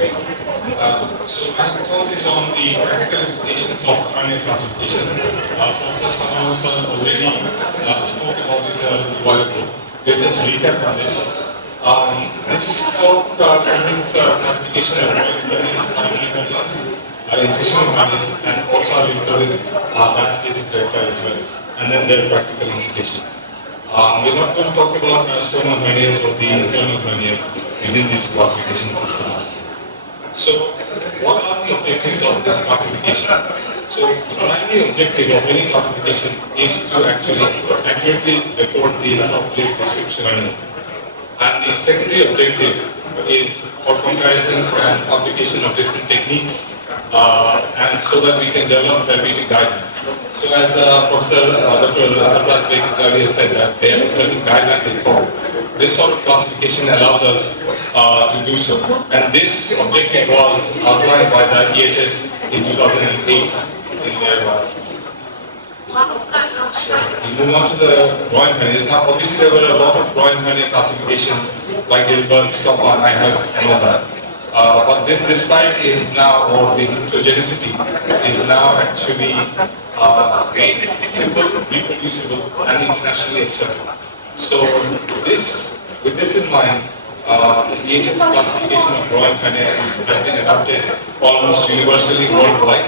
So my talk is on the practical implications of hernia classification. Professor Sanawasa already spoke about it a while ago. We'll just recap on this. This talk contains classification of hernias, primary hernias, incisional hernias, and also I've included diastasis recti as well, and then their practical implications. We're not going to talk about sternal hernias or the internal hernias within this classification system. So, what are the objectives of this classification? So, the primary objective of any classification is to actually accurately record the appropriate description. And the secondary objective is for comparison and application of different techniques, and so that we can develop therapeutic guidelines. So as Professor Dr. Sarfraz Beg has earlier said that there are certain guidelines they follow. This sort of classification allows us to do so. And this objective was outlined by the EHS in 2008 in their we move on to the groin hernias. Now, obviously, there were a lot of groin hernia classifications, like Gilbert, Stopper, Nyhus, and all that. But this disparity is now, or the heterogeneity, is now actually made simple, reproducible, and internationally accepted. So, with this in mind, the EHS classification of groin hernia has been adopted almost universally worldwide.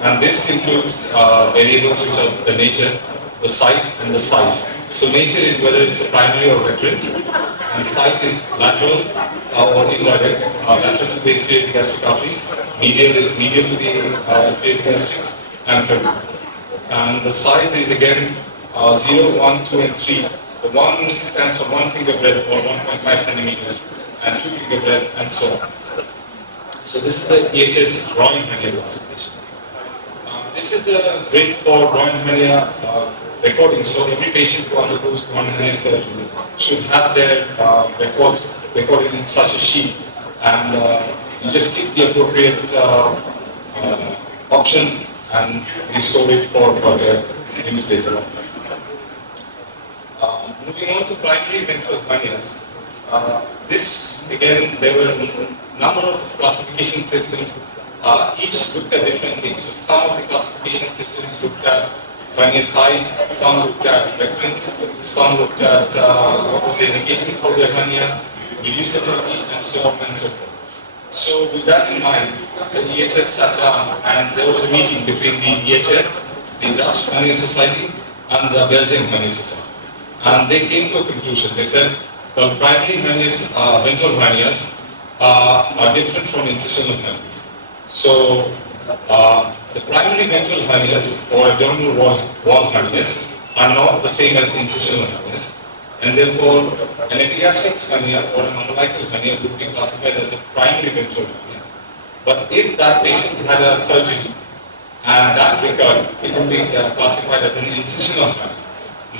And this includes variables which are the nature, the site, and the size. So nature is whether it's a primary or recurrent, and site is lateral or indirect, lateral to the inferior gastric arteries, medial is medial to the inferior gastrics, and femoral. And the size is again 0, 1, 2, and 3. The 1 stands for 1 finger breadth or 1.5 centimeters, and 2 finger breadth, and so on. So this is the EHS groin hernia classification. This is a grid for groin hernia recording. So every patient who undergoes groin hernia surgery should have their records recorded in such a sheet, and you just tick the appropriate option and you store it for further use later on. Moving on to primary ventral hernias. This again, there were a number of classification systems. Each looked at different things. So some of the classification systems looked at hernia size, some looked at recurrence, some looked at what was the indication for the hernia, reducibility, and so on and so forth. So with that in mind, the EHS sat down and there was a meeting between the EHS, the Dutch Hernia Society, and the Belgian Hernia Society. And they came to a conclusion. They said, well, primary hernias, ventral hernias, are different from incisional hernias. So, the primary ventral hernias or abdominal wall hernias are not the same as the incisional hernias, and therefore an epigastric hernia or an umbilical hernia would be classified as a primary ventral hernia. But if that patient had a surgery and that recurred, it would be classified as an incisional hernia,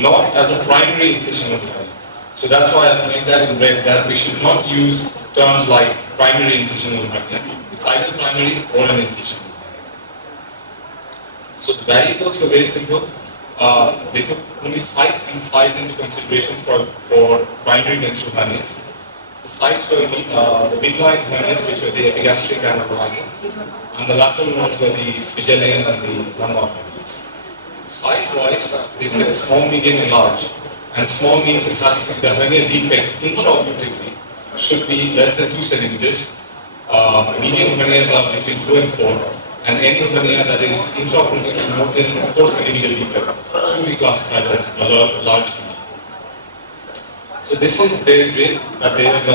not as a primary incisional hernia. So that's why I made that in red, that we should not use terms like primary incisional hernia. It's either primary or an incision. So the variables are very simple. They took only site and size into consideration for primary ventral hernias. The sites were the midline hernias, which were the epigastric and umbilical, and the lateral ones were the Spigelian and the lumbar hernias. Size-wise, they said small, medium, and large. And small means it has to be the hernia defect intraoperatively should be less than 2 centimeters. Medium hernias are between 2 and 4, and any hernia that is intraoperatively more than 4 centimeter defect should be classified as a large hernia. So this is their grid that they have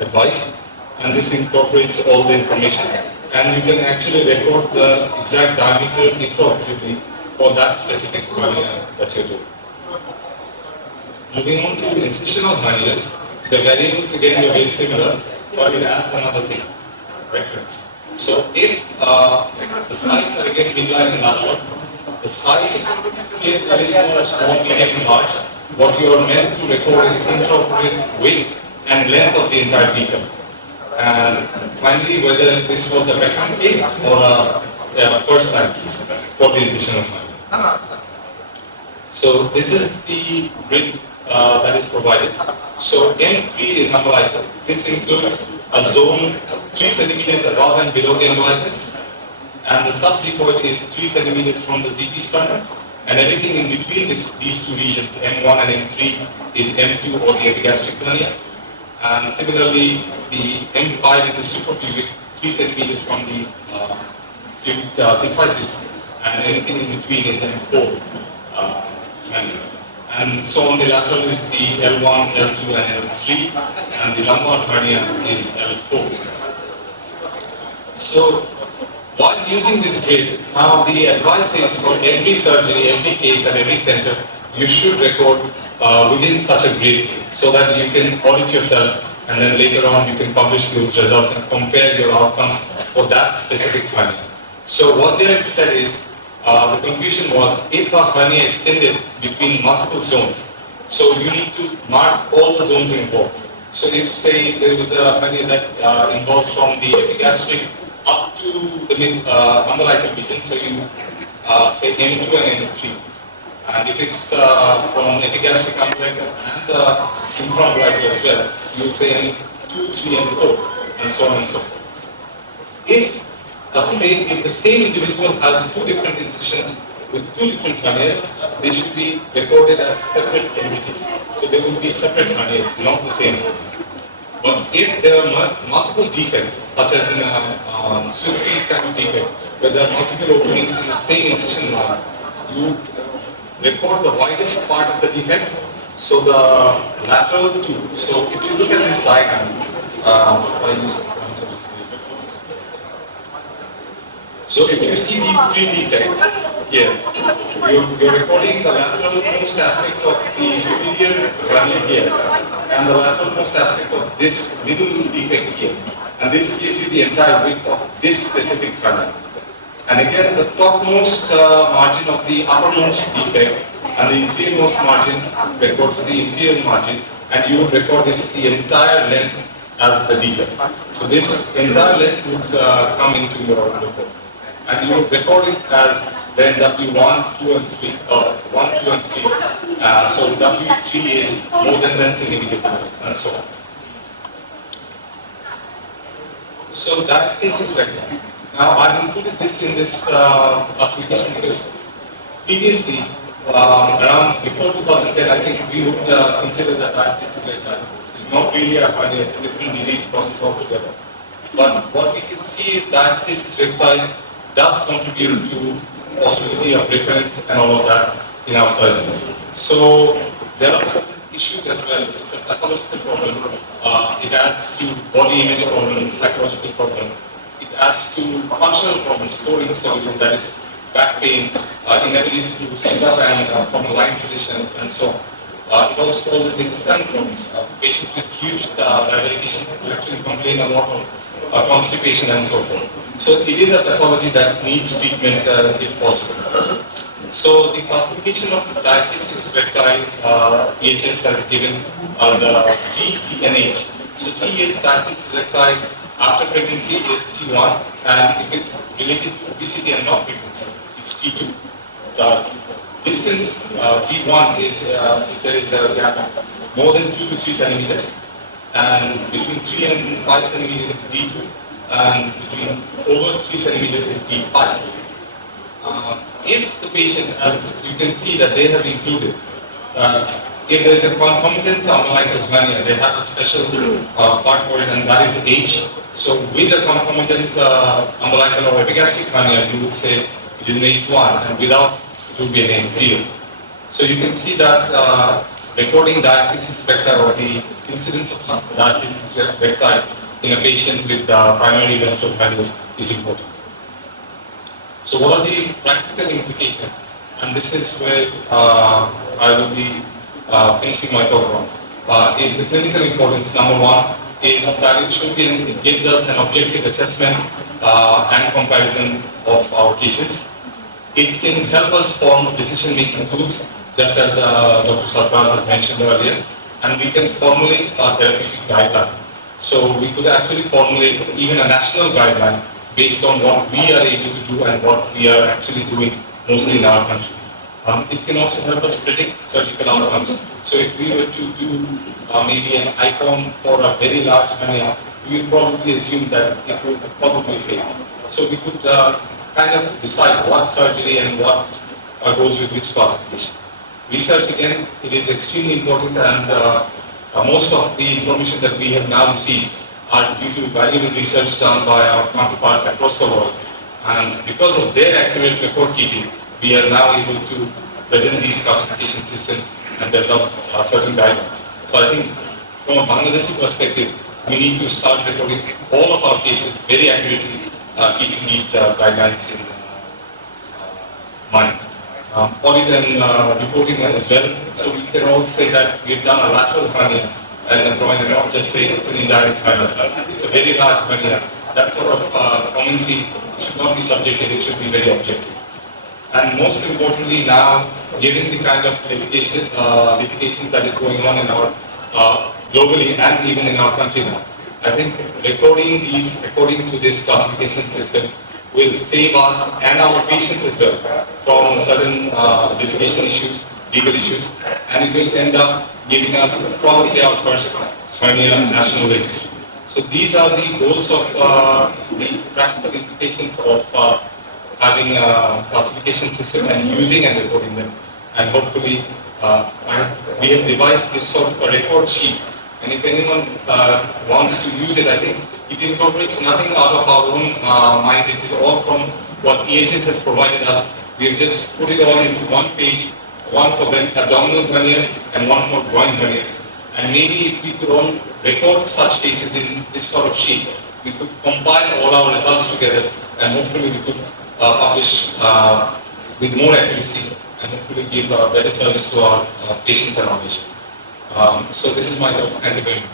advised, and this incorporates all the information. And you can actually record the exact diameter intraoperatively for that specific hernia that you're doing. Moving on to incisional hernias, the variables again are very similar, but it adds another thing, recurrence. So if the sites are again midline and lateral, the size here there is no small, medium, and large. What you are meant to record is intraoperative width and length of the entire defect. And finally, whether this was a recurrent case or a first-time case for the incisional hernia. So this is the grid that is provided. So M3 is umbilical. This includes a zone 3 centimeters above and below the umbilicus, and the subxiphoid is 3 centimeters from the ZP sternum, and everything in between is these two regions, M1 and M3 is M2 or the epigastric hernia, and similarly the M5 is the suprapubic, 3 centimeters from the pubic symphysis, and anything in between is M4. And so on the lateral is the L1, L2 and L3, and the lumbar hernia is L4. So while using this grid, now the advice is for every surgery, every case and every center, you should record within such a grid so that you can audit yourself, and then later on you can publish those results and compare your outcomes for that specific hernia. So what they have said is, the conclusion was, if a hernia extended between multiple zones, so you need to mark all the zones involved. So if, say, there was a hernia that involves from the epigastric up to the umbilical region, so you say M2 and M3. And if it's from epigastric umbilical and infraumbilical as well, you would say M2, 3 and 4, and so on and so forth. If the same individual has two different incisions with two different hernias, they should be recorded as separate entities. So they will be separate hernias, not the same. But if there are multiple defects, such as in a Swiss cheese kind of defect, where there are multiple openings in the same incision line, you would record the widest part of the defects, so the lateral two. So if you look at this diagram, I use so if you see these three defects here, you're recording the lateral most aspect of the superior hernia here, and the lateral most aspect of this middle defect here. And this gives you the entire width of this specific hernia. And again, the topmost margin of the uppermost defect and the inferiormost margin records the inferior margin, and you would record this the entire length as the defect. So this entire length would come into your report. And you would record it as then W1, 2 and 3, 1, 2 and 3. So W3 is more than 10 centimeters and so on. So diastasis vector. Now I've included this in this classification because previously, around before 2010, I think we would consider that diastasis vector is not really a hernia, it's a different disease process altogether. But what we can see is diastasis vector does contribute to possibility of recurrence and all of that in our surgeons. So there are certain issues as well. It's a pathological problem. It adds to body image problem, psychological problem. It adds to functional problems, core instability, that is back pain, inability to sit up and from a lying position, and so on. It also causes intestinal problems. Patients with huge divalications will actually complain a lot of constipation and so forth. So it is a pathology that needs treatment if possible. So the classification of diastasis vecti, DHS has given as T, T, and H. So T is diastasis vecti after pregnancy is T1, and if it's related to obesity and not pregnancy, it's T2. The distance T1 is if there is a gap of more than 2 to 3 centimeters, and between 3 and 5 centimeters is D2, and between over 3 centimeters is D5. If the patient, as you can see that they have included, if there is a concomitant umbilical hernia, they have a special part for it, and that is H. So with the concomitant umbilical or epigastric hernia, you would say it is an H1, and without, it would be an H0. So you can see that recording diastasis vector or the incidence of diastasis vector in a patient with primary ventral hernias is important. So what are the practical implications? And this is where I will be finishing my talk on. Is the clinical importance. Number one is that it gives us an objective assessment and comparison of our cases. It can help us form decision-making tools, just as Dr. Sarfraz has mentioned earlier, and we can formulate a therapeutic guideline. So we could actually formulate even a national guideline based on what we are able to do and what we are actually doing mostly in our country. It can also help us predict surgical outcomes. So if we were to do maybe an icon for a very large hernia, we would probably assume that it would probably fail. So we could kind of decide what surgery and what goes with which classification. Research, again, it is extremely important, and most of the information that we have now received are due to valuable research done by our counterparts across the world. And because of their accurate record keeping, we are now able to present these classification systems and develop certain guidelines. So I think from a Bangladeshi perspective, we need to start recording all of our cases very accurately, keeping these guidelines in mind. Audit and reporting as well. So we can all say that we've done a lateral hernia and a groin, and not just say it's an indirect hernia. It's a very large hernia. That sort of commentary should not be subjective, it should be very objective. And most importantly now, given the kind of litigations that is going on in our globally and even in our country now, I think recording these according to this classification system will save us and our patients as well from certain litigation issues, legal issues, and it will end up giving us probably our first hernia national registry. So these are the goals of the practical implications of having a classification system and using and recording them. And hopefully, we have devised this sort of a record sheet. And if anyone wants to use it, I think it incorporates nothing out of our own minds. It is all from what EHS has provided us. We have just put it all into one page, one for abdominal hernias and one for groin hernias. And maybe if we could all record such cases in this sort of sheet, we could compile all our results together, and hopefully we could publish with more accuracy and hopefully give better service to our patients and our patients. So this is my talk. Thank you very much.